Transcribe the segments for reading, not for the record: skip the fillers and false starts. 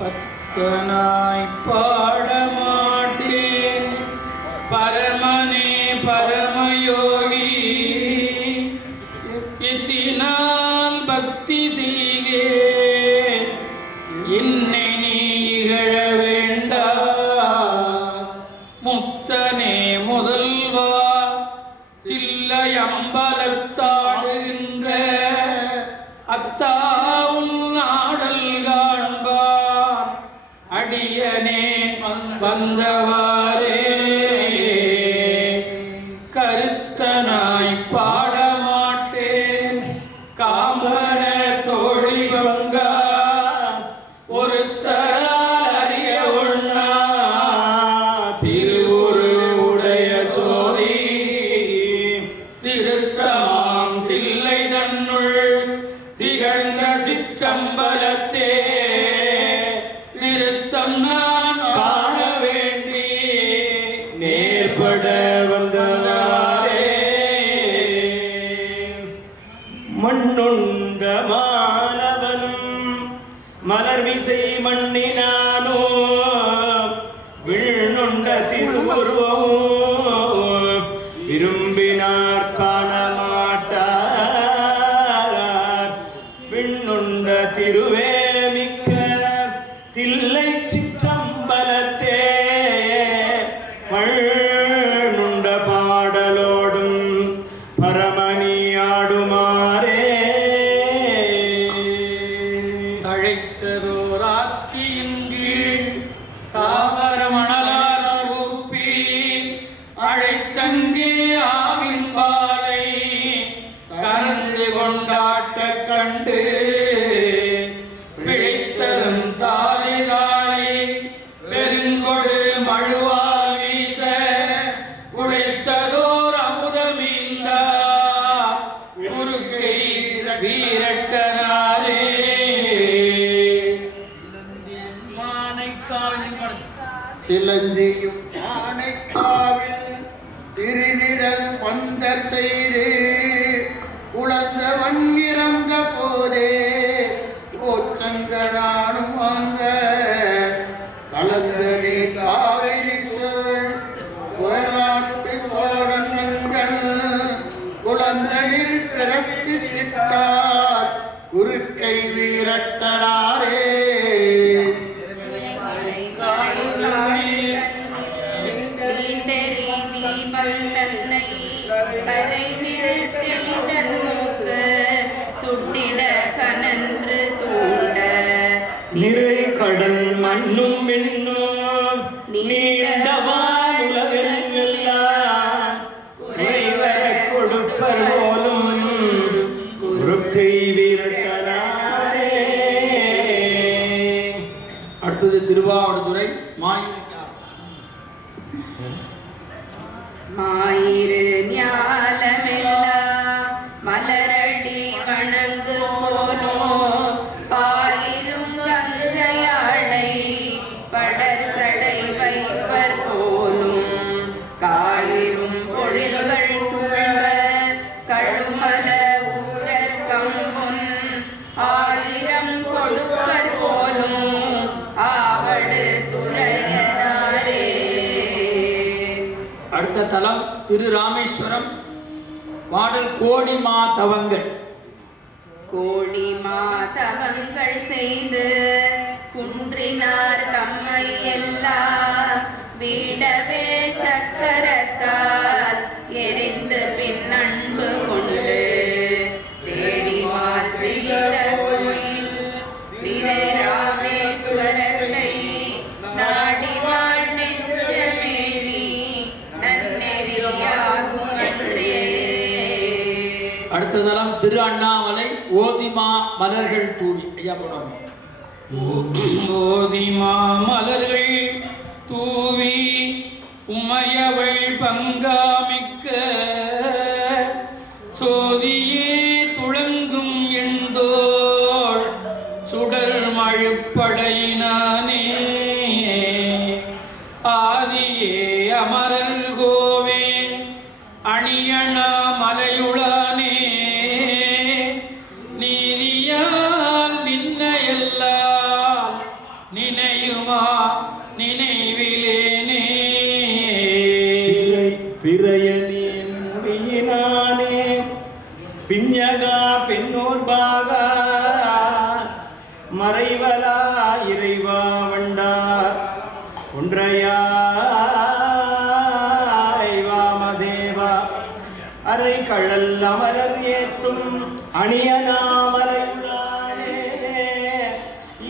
பத்தனாய் பாடமாட்டேன் பரமனே பரமயோகி எத்தினால் பக்தி செய்கே என்னை நீ இகழ வேண்டா முத்தனே முதல்வா தில்லை அம்பலத்தாடுகின்ற அத்தாவும் நாடல் காண்பார் அடியனே வந்தவாரே கருத்தனாய் பாடமாட்டேன் காமன தோழி வங்கா ஒருத்தரால் அறிய ஒண்ணா திருவுரு உடைய சோதி திருத்தமாம் தில்லை தன்னுள் திகழ்ந்த சிற்றம்பலத்தே நிறுத்தம் நான் காண வேண்டி நேர்பட வந்தவாரே மண்ணுண்ட மாலவனும் மலர்விசை மண்ணினானோ விண்ணுண்ட திருவுருவமும் விரும்பினார் காணமாட்டார் விண்ணுண்ட திருவே மிக்க தில்லை சிற்றம்பலத்தே மண்ணுண்ட பாடலோடும் பரமணி ஆடுமாறே தழைத்ததோராட்சியின் கீழ் தாவர மணலால் கூப்பி அழைத்தங்கே ஆவின் பாலை கலந்து கொண்டாட்ட கண்டு பிழைத்ததும் தாலை தாலை பெருங்கொடு மழுவால் வீச உழைத்ததோர் அமுதமீந்தா குறுக்கை வீரட்டனாரே சிலந்தியும் ஆனைக்காவில் திருநிழல் பந்தர் செய்து குழந்த வன்கிறந்த போதே ஓச்சங்கடானும் வாங்க கலந்தனே காவிரி சுழலாட்டு சோழங்கள் குழந்தையில் பிறப்பித்தார் குறுக்கை வீரட்டனாரே நிறை கடல் மண்ணும் மின்னும் நீண்டவான் உலகெல்லாம் குறைவர கொடுப்பர் போலும் குறுக்கை வீரட்டனாரே. அடுத்தது திருவாவடுதுறை மாயிரக்கார். மாயிரு ஞாலமெல்லாம் மலரடி வணங்கு போனோ பாயிரும் கங்கையாளை படசடை வைப்பர் போலும் காயிரும் பொழில்கள் சூழ கழுமல ஊழல் கம்பும் ஆயிரம் கொடுப்பர் போலும் ஆவடு துறையனாரே. அடுத்த தலம் திரு ராமேஸ்வரம். பாடல் கோடி மாதவங்கள். கோடி மாதவங்கள் செய்து குன்றினார் தம்மை எல்லாம் வீடவே சக்கரத்தால் எரிந்து பின் அன்பு கொண்டு தேடிவார் செய்த கோயில் திரை ராமேஸ்வரத்தை நாடிவாழ் நெஞ்சமேறி நன்னெறியாகும் அன்றே. அடுத்த தலம் திரு அண்ணாமலை. ஓதிமா மலர்கள் தூவி. ஐயா போனாங்க. ஓதிமா மலர்கள் தூவி உமையவள் பங்காமிக்க சோதியே துளங்கும் எந்தோள் சுடர் மழுப்படையினானே ஆதியே அமரர் கோவே அணியணா மலையுளானே நீதியால் நின்ன எல்லாம் நினை மறைவலா இறைவா வண்டார் ஒன்றையாய் வாமதேவா அரை கழல் அமரர் ஏத்தும் அணியனாமலையுளானே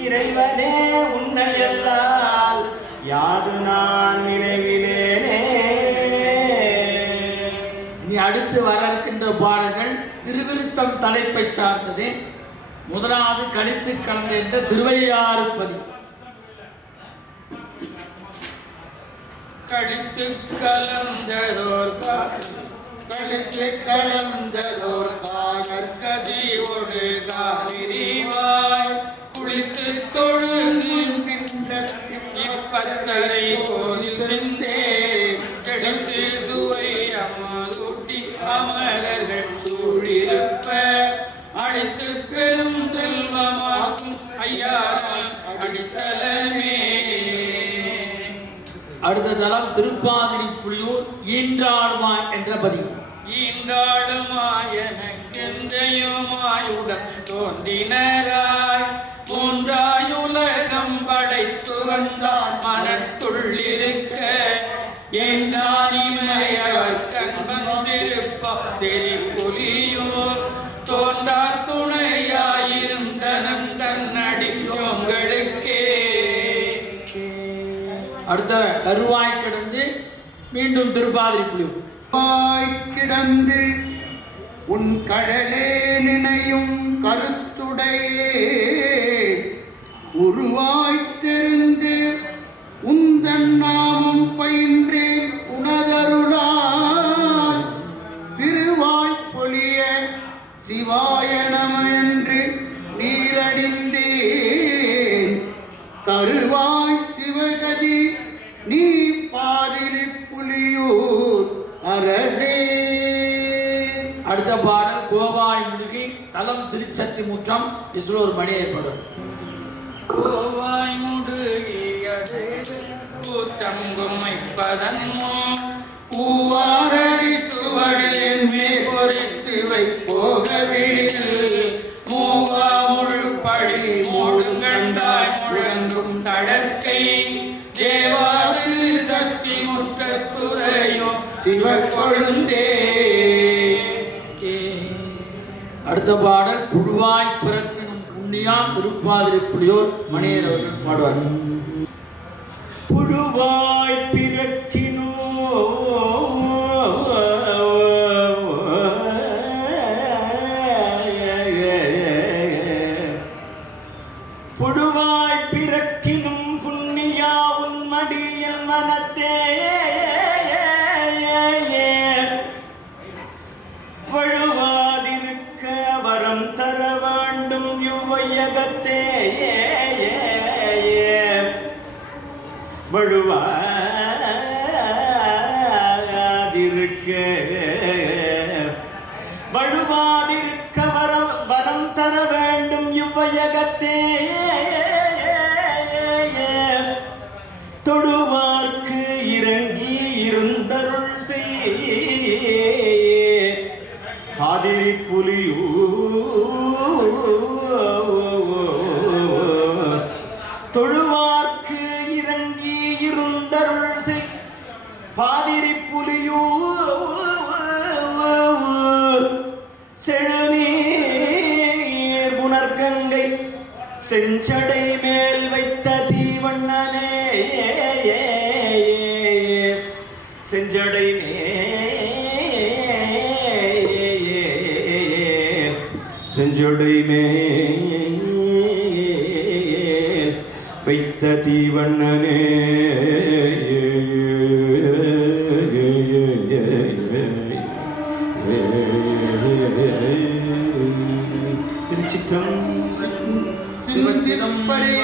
இறைவனே உன்னையல்லால் யாது நான் நினைவிலேனே. இனி அடுத்து வர இருக்கின்ற பாடல்கள் திருவிருத்தம் தலைப்பை சார்ந்தது. முதலாவது கழித்து கலந்த என்ற திருவையாறு பதிவு. கழித்து கலந்ததோர் கழித்து கலந்ததோர் கதி ஒரு காவிரிவாய் குளித்து தொழுது இப்பத்தரை போதி சென்றே கெடுத்து சுவை அமதூட்டி அமரர்கள் சூழிருப்ப அழைத்து பெரும் செல்வமாக்கும் ஐயாரான் அடித்தலமே. அடுத்த தலம் திருப்பாதிரி புலியூர் ஈன்றாளுமா என்ற பதிவு. ஈன்றாளுமாயனக்கெந்தையுமாயுடன் தோன்றினராய் மூன்றாயுலகம் படைத்து வந்தார் மனத்துள்ளிருக்க ஏண்டானிமையவர் கண்பந்திருப்பாதிரி புலியூர் தோன்றா துணையாயிருந்தனன் தன்னடியோங்களுக்கே. அடுத்த கருவாய் கிடந்து மீண்டும் திருப்பாதிரி புலியூர். கிடந்து உன் கடலே நினையும் கருத்துடையே உருவாய்த்தெருந்து உந்தன் நாமம் பயின்று உனதருளால் திருவாய்ப்பொழிய சிவாய நம என்று நீரடிந்தேன். கருவாய் சிவகதி நீ பாதிரி புலியூர் அரணே. அடுத்த பாடல் கோவாய் முழுகி தலம் திருச்சத்தி முற்றம் இஸ்ரோர் மணி ஏற்படும். கோவாய் முடுகியது கூத்தங்குமைப்பதன்மோ பூவாரடி சுவடியின் மேல் பொறித்து வைப்போகவிடில் மூவா முழு பழி முழுங்கண்டாய் முழங்கும் கடற்கை தேவாது சக்தி முற்றத்துறையும் சிவக்கொழுந்தே. அடுத்த பாடல் புழுவாய் பிறக்கினும் புண்ணியா திருப்பாதிரி புலியூர் மணியர் அவர்கள் பாடுவார். புழுவாய் பிறக்கினோ புழுவாய் பிறக்கினும் புண்ணியா உன்மடியின் மனத்தே வழுவாதிருக்க வரம் தர வேண்டும் இவ்வையகத்தே வழுவாதிருக்க வரம் தர வேண்டும் இவ்வையகத்தே தொழுவார்க்கு இறங்கி இருந்தருள் செய் பாதிரி புலியூர் தொழுவார்க்கு இறங்கி இருந்தருள் செய் பாதிரி புலியூர் செழுநீர் புனர்கங்கை செஞ்சடை மேல் வைத்த தீவண்ணனே செஞ்சடை செஞ்சடை மேல் வைத்த தீவண்ணனே.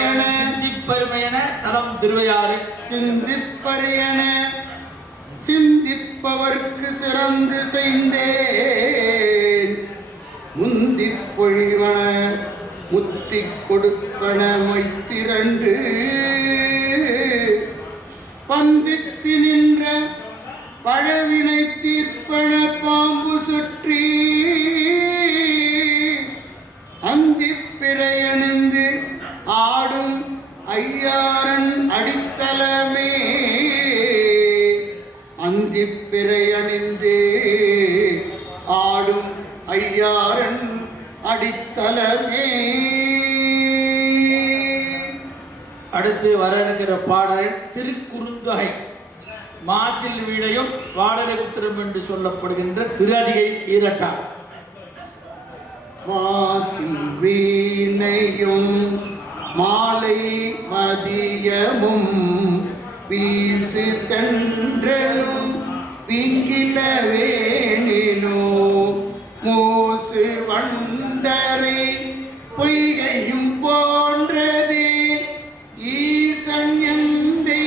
சிந்திப்பருமையன தலம் திருவையாறு. சிந்திப்பரியன சிந்திப்பவர்க்கு சிறந்து செய்தேன் முந்திப் பொழிவன முத்தி கொடுப்பன மைத்திரண்டு பந்தித்து நின்ற பழவினை தீர்ப்பன பாம்பு சுற்றி அந்திப்பிறையணிந்து ஐயாரன் அடித்தலமே அந்திப்பிறை அணிந்தே ஆடும் ஐயாரன் அடித்தலமே. அடுத்து வர இருக்கிற பாடல் திருக்குறுந்தொகை மாசில் வீடையும் பாடலுத்திரம் என்று சொல்லப்படுகின்ற திருஅதிகை ஈரட்டா. மாசில் வீணையும் மாலை மதியமும் வீசு கன்றலும் பிங்கில வேணினோ மூசு வண்டரை பொய்கையும் போன்றதே ஈசன் எந்தை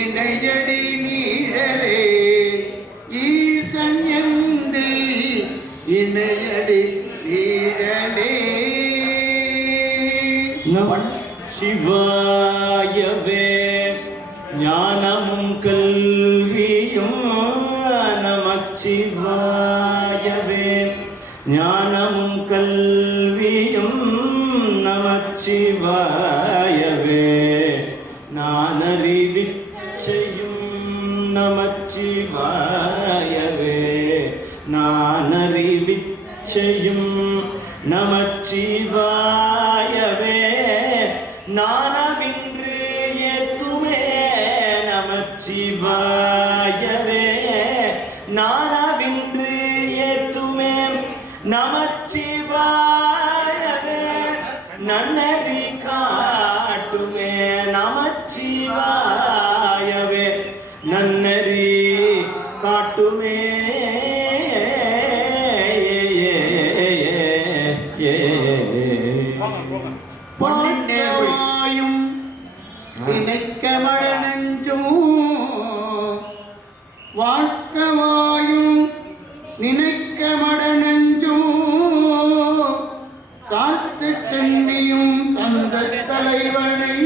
இணையடி நீழலே ஈசன் எந்தை இணையடி நீழலே. சிவாயவே ஞானமும் கல்வியும் நமச்சிவாயவே ஞானமும் கல்வியும் நமச்சிவாயவே நானறிவிச்சையும் நமச்சிவாயவே நானறிவிச்சையும் நமச்சிவாயவே நானமின்று ஏத்துமே நமச்சிவாயவே நானமின்று ஏத்துமே நமச்சிவாயவே நன்னதி காட்டுமே நமச்சிவாயவே நன்னதி காட்டுமே. பாட்டவாயும் நினைக்க மடனஞ்சும் வாழ்த்தவாயும் நினைக்க மடனஞ்சும் காத்த சென்னியும் தந்த தலைவனை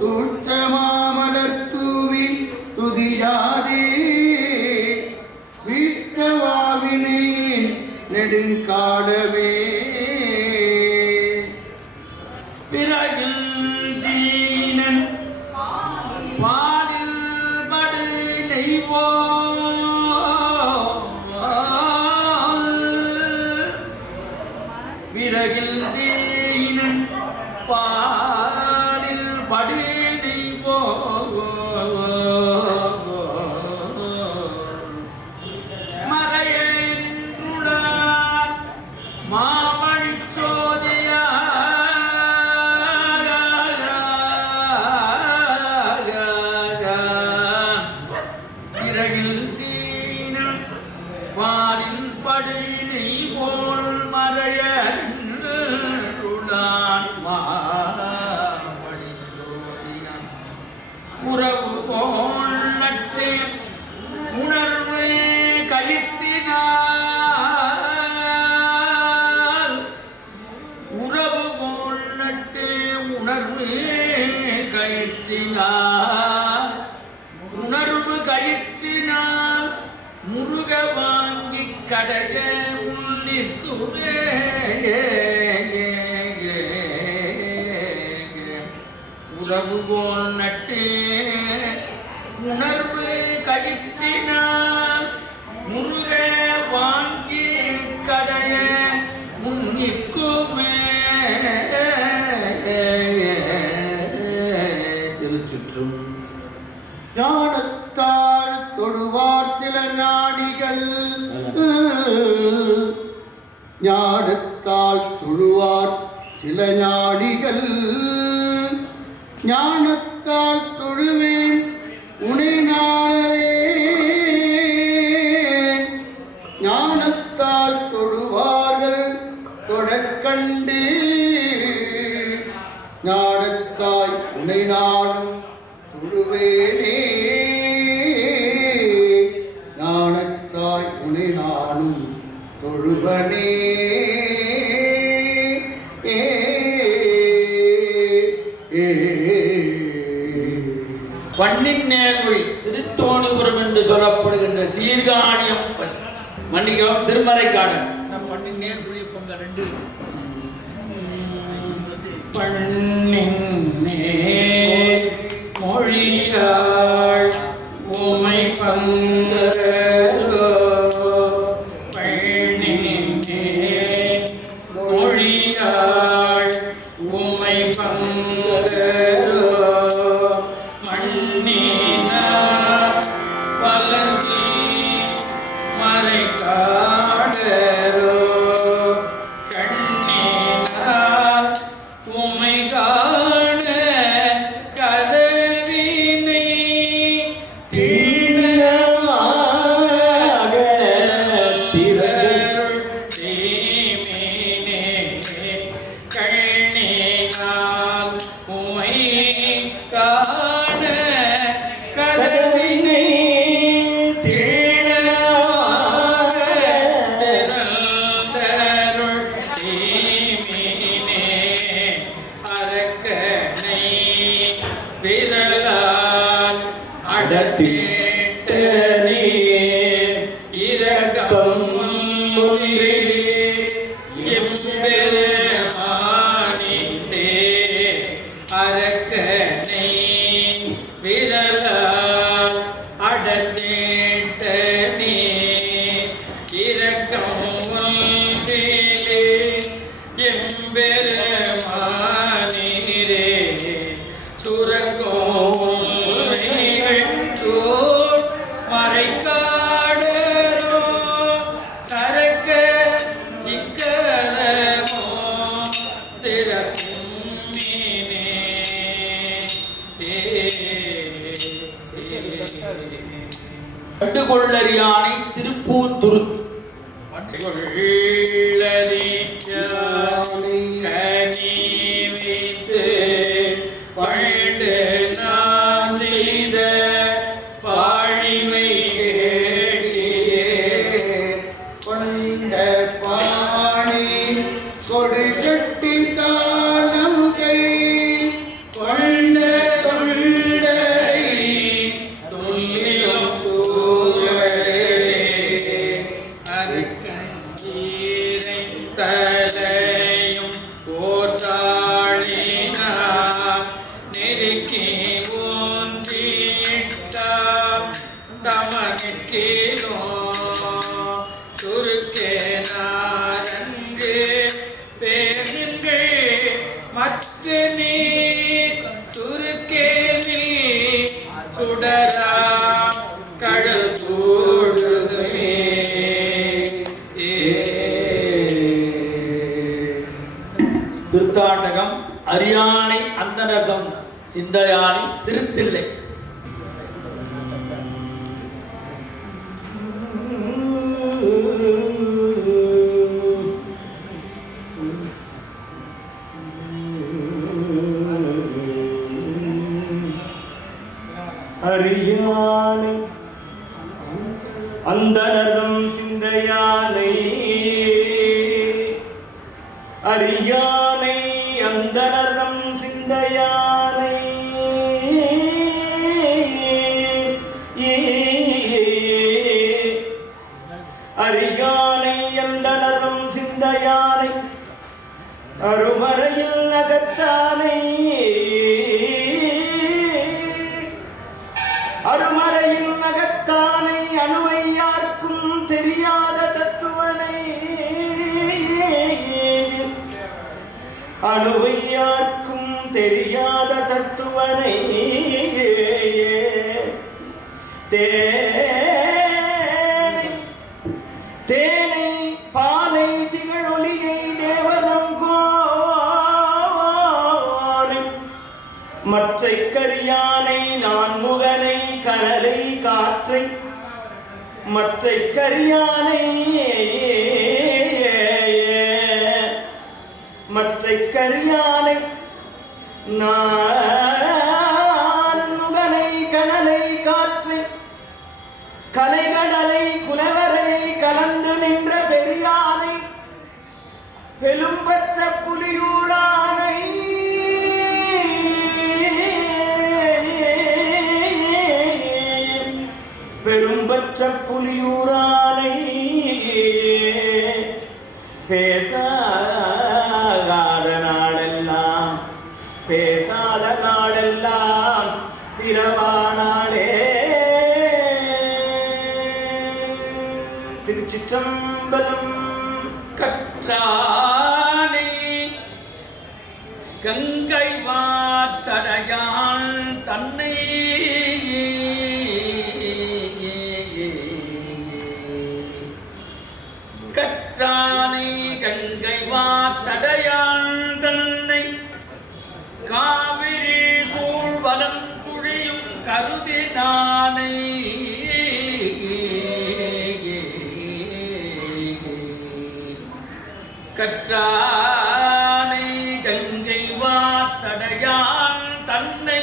சூழ்த்த மாமலர் தூவி துதியாதே வீட்டவாவினை நெடுங்காலமே. பிறகில் தீனன் பாலில் படு நெய்வோ பிறகில் தீனன் பாலில் படு நெய்வோ மறையுடன் மாமணி சோதியா பிறகில் தீனன் பாலில் படுனை போல் மறையுடன் மாமணி சோதியா உறவு போல் நட்டு உணர்வு கயிற்றினார் உறவு போல் நட்டு உணர்வு கயிற்றினார் உணர்வு கயிற்றினார் முருக வாங்கி கடைய உள்ளிற்குவே உறவு போல் நட்டு உணர்வு கயிற்றினார் முருக வாங்கி கடைய முன்னிக்குமே. திருச்சுற்றும் ஞானத்தால் தொழுவார் சில ஞானிகள் ஞானத்தால் தொழுவார் சில ஞானிகள் ஞானத்தால் தொழுவேன் உனை நாளே ஞானத்தால் தொழுவார்கள் தொடக்கண்டு ஞானத்தாய் உனை நாடும் தொழுவேனே ஞானத்தாய் உனை நாடும் தொழுவனே. பண்ணின் நேர்மொழி திருத்தோணிபுரம் என்று சொல்லப்படுகின்ற சீர்காழியம் மன்னிக்கவும் திருமறைக்காடு பண்ணின் நேர்மொழி பொங்க ரெண்டு பண்ணின்னே மொழியாள் உமை பந்தரோ பண்ணின்னே மொழியாள் உமை பந்தரோ மண்ணினா வலங்கி மறைகாடரோ கண்ணினார் உமை காண கதவினை திண்ணமாக திறந்து தீமினே கண்ணினால் உமை காண கதவினை திறந்தருள் தீமினே அரக்கனை விரலால் அடத்திட்ட இரக்கம் எம்பெருமானிட்டே அரக்கனை விரலால் அடத்திட்ட இரக்கம் ஒன்றிலே எம்பெருமானிரே சுரங்கோமைகள் சூழ் மறைக்காடரோ சரக்க இக்கரமோ திறக்கும்மினே கண்டுகொள்ளறியானை திருப்பூந்துருத்தி கனி வைத்து பண்டு நான் செய்த பாழிமை கேட்டியே கொண்ட பாணி கொடி கட்டி தானம் கை கொண்ட தொண்டரை துள்ளிலும் சூழலே அருக்கஞ்சீரை தலையும் போற்றாளினார் நெருக்கி ஊன்றியிட்டார் தமனுக்கேனோ சுருக்கே நாரங்கு பேருங்கள் மற்ற நீர் சுருக்கேனில் சுடரா கடல் சூடுமே திருத்தாண்டகம் அரியானை அந்தரசம் சிந்தையானை திருத்தில்லை. அறியானை அந்தனரும் சிந்தையானை அறியானை அந்தனரும் சிந்தையானை அறியானை அந்தனரும் சிந்தையானை அருமறையில் நகத்தானை அருமறையில் நகத்தானை அணுவை யாருக்கும் தெரியாத தத்துவனை அணுவை யாருக்கும் தெரியாத தத்துவனை தேனை பாலை திகழொளியை தேவதம் கோனை மற்றை கரியானை நான் முகனை கனலை காற்றை மற்றை கரியானை மற்றை கரியானை நான் முகனை கனலை காற்றை கலைகடலை குலவரை கலந்து நின்ற பெரியானை பெரும்பற்ற புலியூரானை பெரும்பற்ற புலியூரானை பேசாத நாளெல்லாம் பேசாத நாடெல்லாம் பிறவானாலே. திருச்சிற்றம்பலம். கற்றானை கங்கை வாசடையான் தன்னை கற்றானை கங்கை வாசடையான் தன்னை காவிரி சூழ்வலம் சுழியும் கருதினானை கற்றானை கங்கை வாசடையான் தன்னை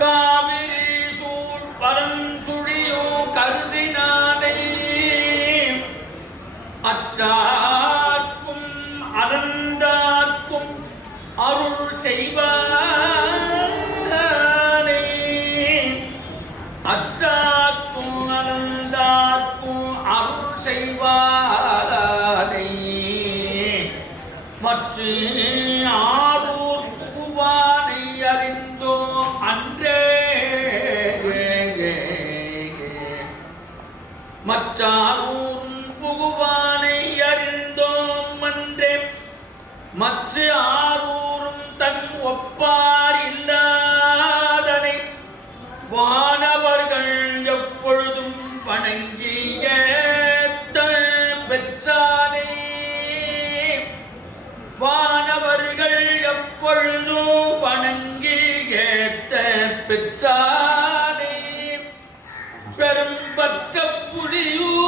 காவிரி சூழ் பரஞ்சுழியோ கருதினானை அற்றார்க்கும் அனந்தார்க்கும் அருள் செய்வானே. அற்றார்க்கும் அனந்தார்க்கும் அருள் செய்வானே. மற்ற ஆரூர் புகுவானை அறிந்தோ அன்றே. மற்றாரூர் புகுவானை அறிந்தோம் அன்றே. மற்ற ஆரூரும் தன் ஒப்பார் இல்லாதனை வானவர்கள் எப்பொழுதும் வணங்கிய பெற்றானே. வானவர்கள் எப்பொழுதும் வணங்கி ஏத்த பெற்றானே. பெரும்பற்ற புலியூரானே.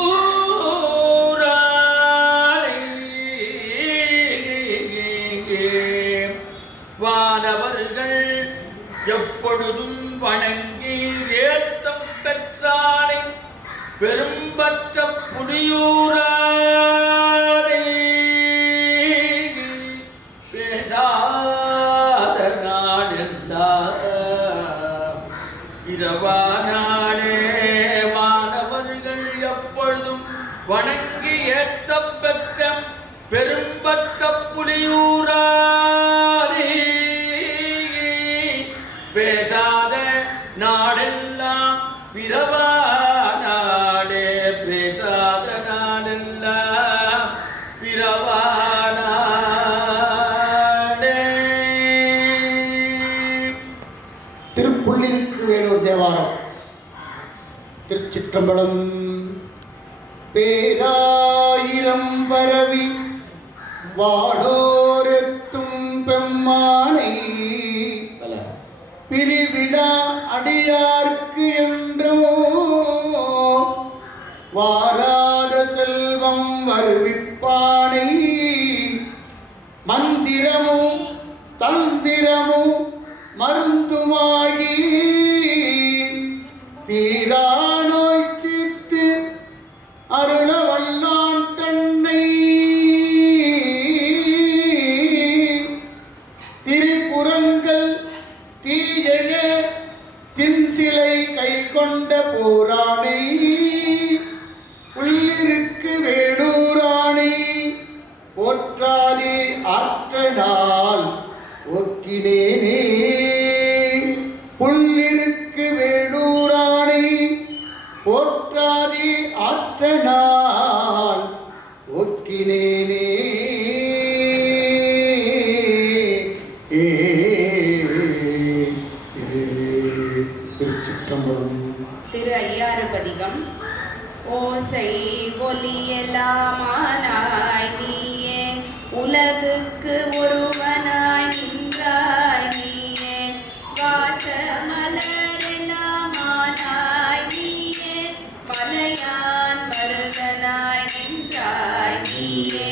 வானவர்கள் எப்பொழுதும் வணங்கி ஏத்தம் பெற்றானே. பெரும்பற்ற புலியூரானே. பேசாத நாடெல்லாம் இரவானாடே. வானவர்கள் எப்பொழுதும் வணங்கி ஏற்ற பெற்ற பெரும்பற்ற புலியூரானே. பேசாத நாடெல்லாம் பிறவானாடே. பேசாத நாடெல்லாம் பிறவானாடே. திருப்புள்ளிருக்கு வேலூர் தேவாரம். திருச்சிற்றம்பலம். பேராயிரம் பரவி வாடோரெத்தும் பெம்மானை பிரிவிடா அடியார்க்கு என்றோ வாராத செல்வம் வருவிப்பானை. மந்திரமும் தந்திரமும் மருந்துமாகி தீரா நோய் தீர்த்து அருள வல்லான் தன்னை. திரிபுரங்கள் தீயெழ தின்சிலை கை கொண்ட போரானை. உள்ளிருக்கு வேடூரானை போற்றாதே ஆற்ற நாள் ஒக்கினேனே. புள்ளிருக்கு வேடூரானை போற்றாதே ஆற்ற நாள் ஒக்கினேனே. திரு ஐயாறு பதிகம். ஓசை ஒலியலாமானாய் நீயே உலகுக்கு ஒருவனாய் நின்றாய் நீயே. வாசமலரெல்லாமானாய் நீயே மலையான் மருதனாய் நின்றாய் நீயே.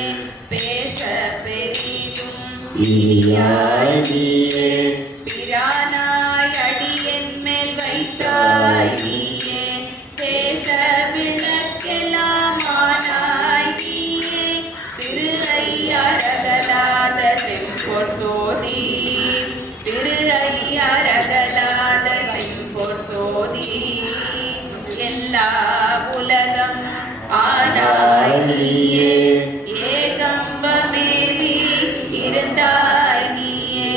பேச பெரிதும் நீயே பிரானாய் அடியன் மேல் வைத்தாய் நீயே. தேச விளக்கெல்லாமானாய் நீயே திரு ஐயரகலாத செம்பொற் சோதி. திரு ஐயரகலாத செம்பொற் சோதி. எல்லா உலகம் ஆனாய் நீயே ஏகம்பமேவி இருந்தாய் நீயே.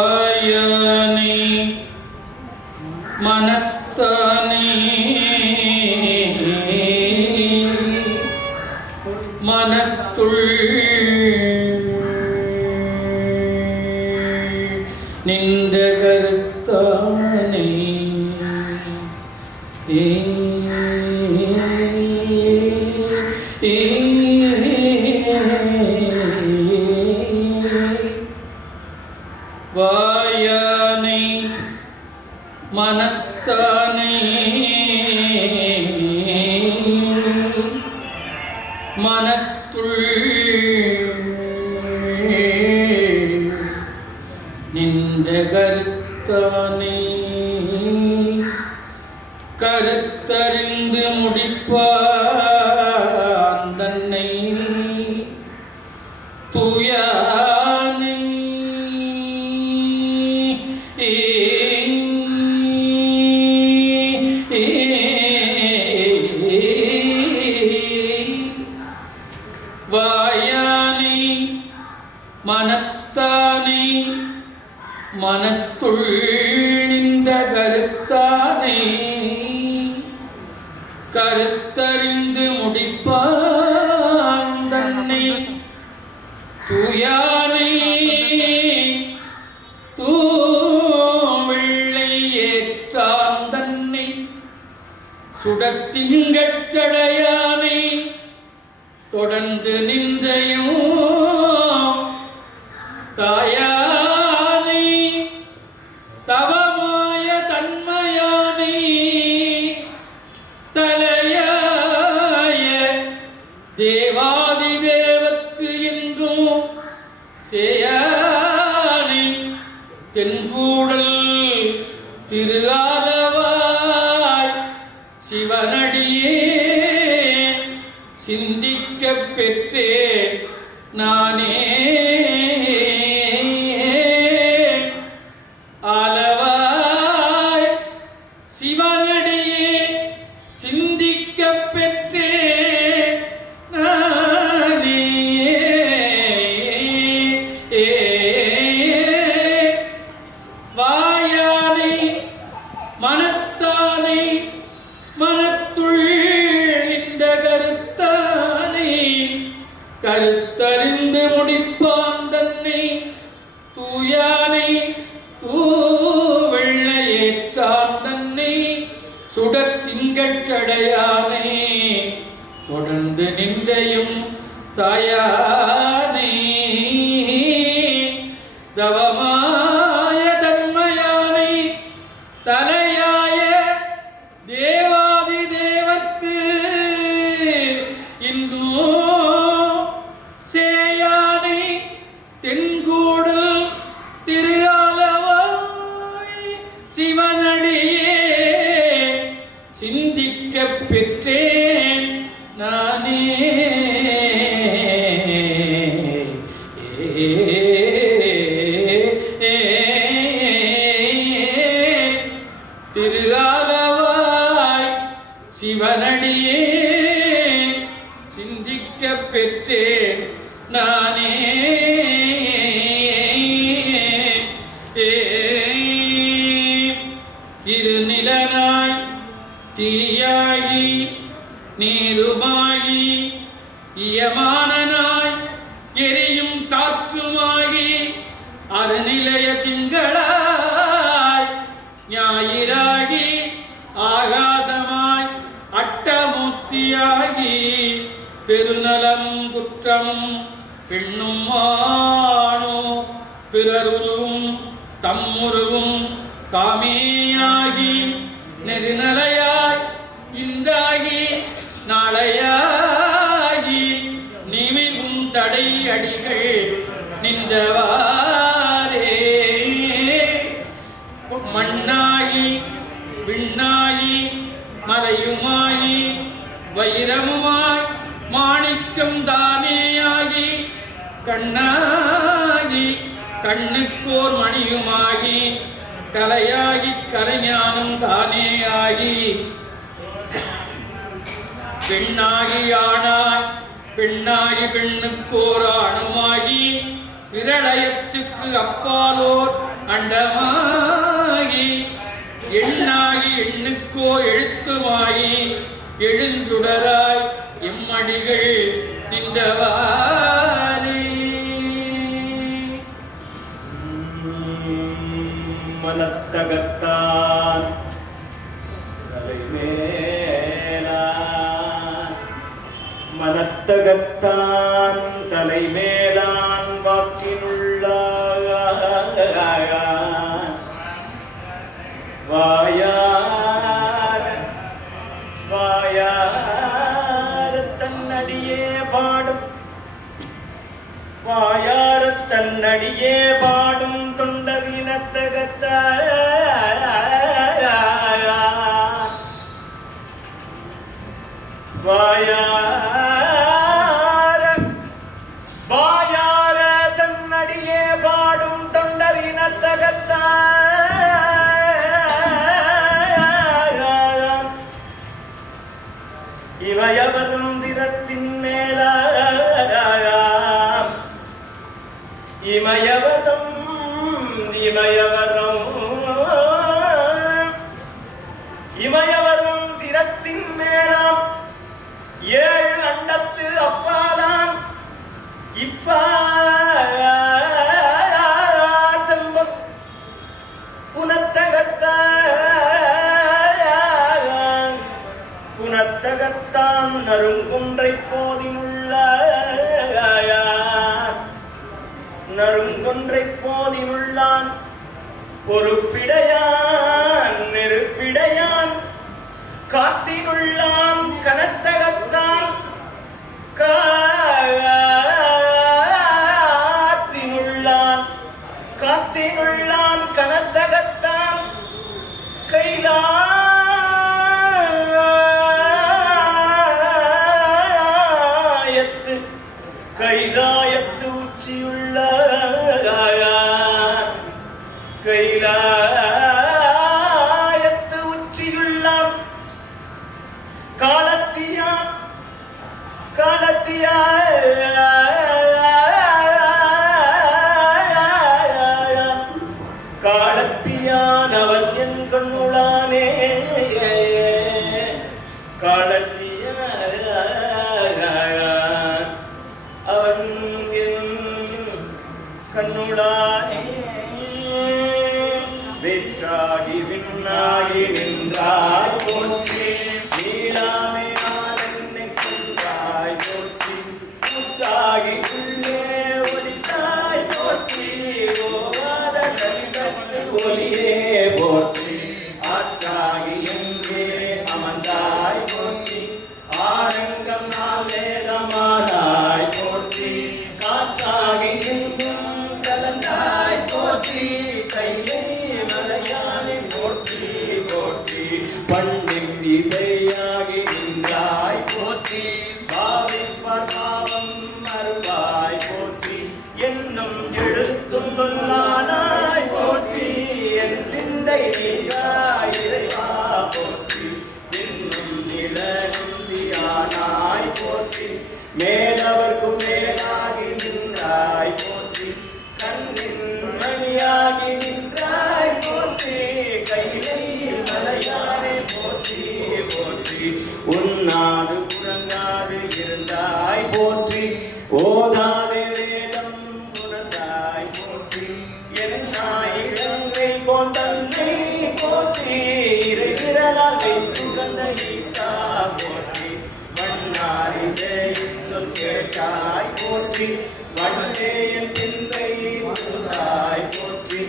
வாயானே மனத்தானே மனத்துள் நின்ற கருத்தானே வாயானை மனத்தானை மனத்துள் நின்ற கருத்தானை கருத்தறிந்து முடிப்பான் தன்னை தூயானை வாயானை மனத்தானை மனத்துள் நின்ற கருத்தானை கருத்தறிந்து முடிப்பான் தன்னை தூயானை தூவெள்ளை ஏற்றான் தன்னை சுடத்திங்கட் சடையானை தொடர்ந்து நின்றையும் தாயானை தவமாய தன்மையானை தலையாய தேவாதி தேவர்க்கு என்றும் சேயானை தென்கூடல் திரு ஆலவாய் சிவனடியே சிந்திக்கப் பெற்றேன் நானே ஆலவாய் சிவனடியே சிந்திக்கப் பெற்றேன் நானே வாயானை மனத்தானை மனத்துள் நின்ற கருத்தானை கருத்தறிந்து முடிப்பான் தன்னை தூயானை தூவெள்ளையேற்றான் தன்னை சுடத்திங்கட் சடையானை தொடர்ந்து நின்றையும் தாயானை தவமாய தன்மையானை தலையாய தேவாதி தேவர்க்கு இன்னும் சேயானை தென்கூடல் திரு ஆலவாய் சிவனடியே சிந்திக்கப் பெற்றேன் நானே திரு ஆலவாய் சிவனடியே சிந்திக்கப் பெற்றேன் நானே இருநிலனாய் தீயாகி நீருமாகி இயமானனாய் எரியும் காற்றுமாகி அருநிலைய திங்களாய் ஞாயிறாகி ஆகாசமாய் அட்டமூர்த்தியாகி பெருநலம் குற்றம் பெண்ணும் ஆணோ பிறருருவும் தம்முருவும் காமியாகி நெருநலையாய் இன்றாகி நாளையாகி நிமிரும் தடை அடிகள் நின்றவாரே மண்ணாகி விண்ணாகி மலையுமாகி வைரமுமாய் மாணிக்கம் தானேயாகி கண்ணாகி கண்ணுக்கோர் மணியுமாகி கலையாகி கலைஞானம் தானேயாகி பெண்ணாகி ஆனாய் பெண்ணாகி பெண்ணுக்கோர் ஆணுமாகி பிரளயத்துக்கு அப்பாலோர் அண்டமாகி எண்ணாகி எண்ணுக்கோ எழுத்துமாகி எழுந்துடராய் எம்மடிகள் நின்றவாரே. மனத்தகத்தான் தலைமேலான் மனத்தகத்தான் தலைமேலான் வாக்கினுள்ளான் வாயார வாயார தன்னடியே பாடும் வாயார தன்னடியே பாடும் தொண்டரினத்தகத்த வாயார வாயார தன்னடியே பாடும் தொண்டரினத்தகத்த இவையவரும் சிரத்தின் மேலாம் இமயவதம் இமயவதம் இமயவதம் சிரத்தின் மேலாம் ஏழு அண்டத்து அப்பாலான் இப்பா செம்பம் புனத்தகத்தான் நறுங்குன்றை போதினுள்ள நறுங்கொன்றை போதினுள்ளான் பொறுப்பிடையான் நெருப்பிடையான் காற்றினுள்ளான் கனத்தகத்தான் காற்றினுள்ளான் கனத்தகத்தான் கைலாயத்து உச்சியுள்ள கைலாயத்து உச்சியுள்ளாம் காலத்தியான் காலத்தியான் அவன் என் கண்ணுளானே காலத்தியான் அவன் என் கண்ணுளானே வெற்றாகி விண்ணாகி நின்றாய் போற்றி நீடாமே என்னை கொன்றாய் போற்றி மூச்சாகி உள்ளே ஒளித்தாய் போற்றி ஓவாத கலிதற்கு ஒளியே போற்றி ஆற்றாகி எங்கே அமர்ந்தாய் போற்றி ஆரங்கம் நாள் நேரமானாய் போற்றி காற்றாகி எங்கும் கலந்தாய் போற்றி கையை மலையானை போற்றி போற்றி பண்ணின் திசையாகி நின்றாய் போற்றி பாவிப்பார் பாவம் மறுவாய் போற்றி என்னும் எழுத்தும் சொல்லானாய் போற்றி என் சிந்தை நீங்காய் இறைவா போற்றி என்னும் நிலனுந்தியானாய் போற்றி மேலவர்க்கு மேலாகி நின்றாய் போற்றி கண்ணின் மணியாகி நின்றாய் போற்றி கையை மலையானே போற்றி போற்றி உன்னாது புறங்காது இருந்தாய் போற்றி ஓதாதே வேதம் உணர்ந்தாய் போற்றி என் இலங்கை போந்தன்னை போற்றி இறைவிரலால் வைத்துகந்த ஈசா போற்றி வண்ணாரி சொல் கேட்டாய் போற்றி வண்ணேயன் சிந்தை உணர்ந்தாய் போற்றி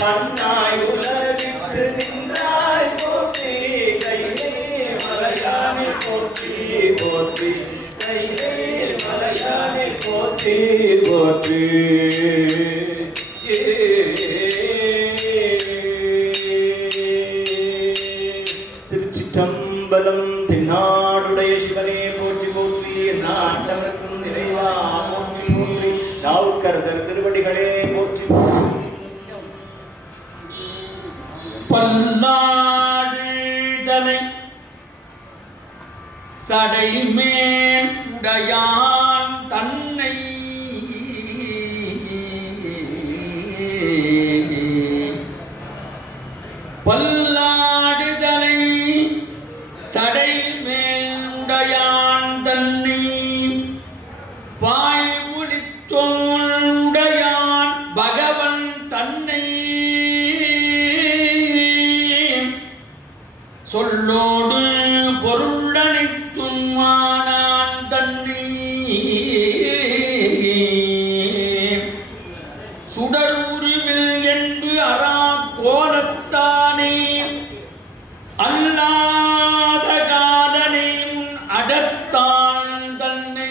கண்ணாய் உலகிற்கு நின்றாய் போற்றி கையிலே மலையானை போற்றி போற்றி கையிலே மலையானை போற்றி போற்றி திருச்சிற்றம்பலம் தென்னாடுடைய சிவனே போற்றி போற்றி நாட்டவர்க்கும் நிறைவா போற்றி போற்றி நாவுக்கரசர் திருவடிகளே போற்றி போற்றி பல்லாடுதலை சடைமேல் உடையான் தன்னை பல்லாடுதலை சடைமேல் உடையான் தன்னை வாய்மொழித்தோடையான் பகவன் தன்னை சொல்லோடு பொருளனைத்தும் மானான் தன்னை சுடருருவில் என்று அரா கோலத்தானே அல்லாத காதனை முன் அடர்த்தான் தன்னை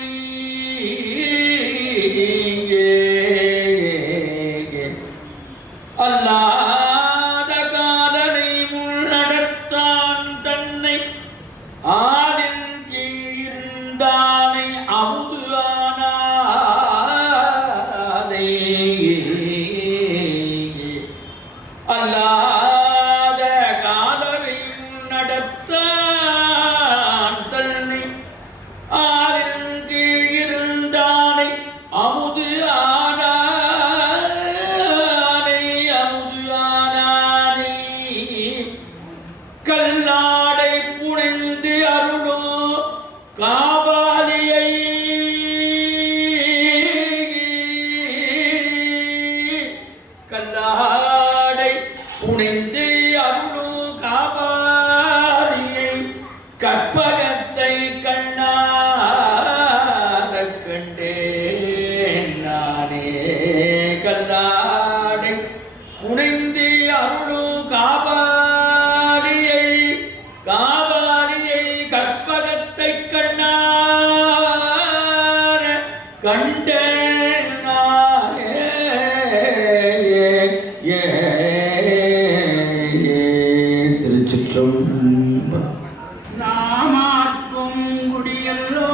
அல்லாத காதனை முன் அடர்த்தான் தன்னை ஆதின் கீழிருந்தானை அமுது ஆனாதே அல்லாத காதனை நடத்தான் தன்னை ஆதின் கீழிருந்தானை அமுது ஆனானே அமுது ஆனானே கல்லாடை புனைந்து அருளோ காபாலியை கல்லாடை புனைந்து அருளோ காபாலியை கற்பகத்தை கண்ணாரக் கண்டேன் நானே கல்லாடை புனைந்து அருளோ காபாலியை கற்பகத்தை கண்ணார கண்டேன் நானே திருச்சிற்றம்பலம். நாமாற்றும் குடியல்லோ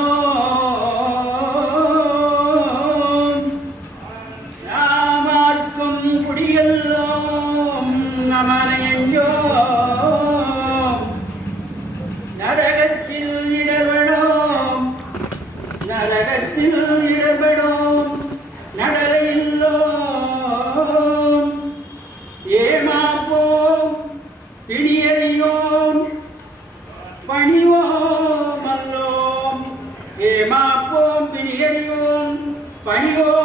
நாமாற்றும் குடியல்லோ நமனையோ நரகத்தில் இடர்படும் நரகத்தில் இடர்படும் நடலையில்லோ ஏமாப்போம் பிணியறியோம் பணிவோம் அல்லோம் ஏமாப்போம் பிணியறியோம் பணிவோம்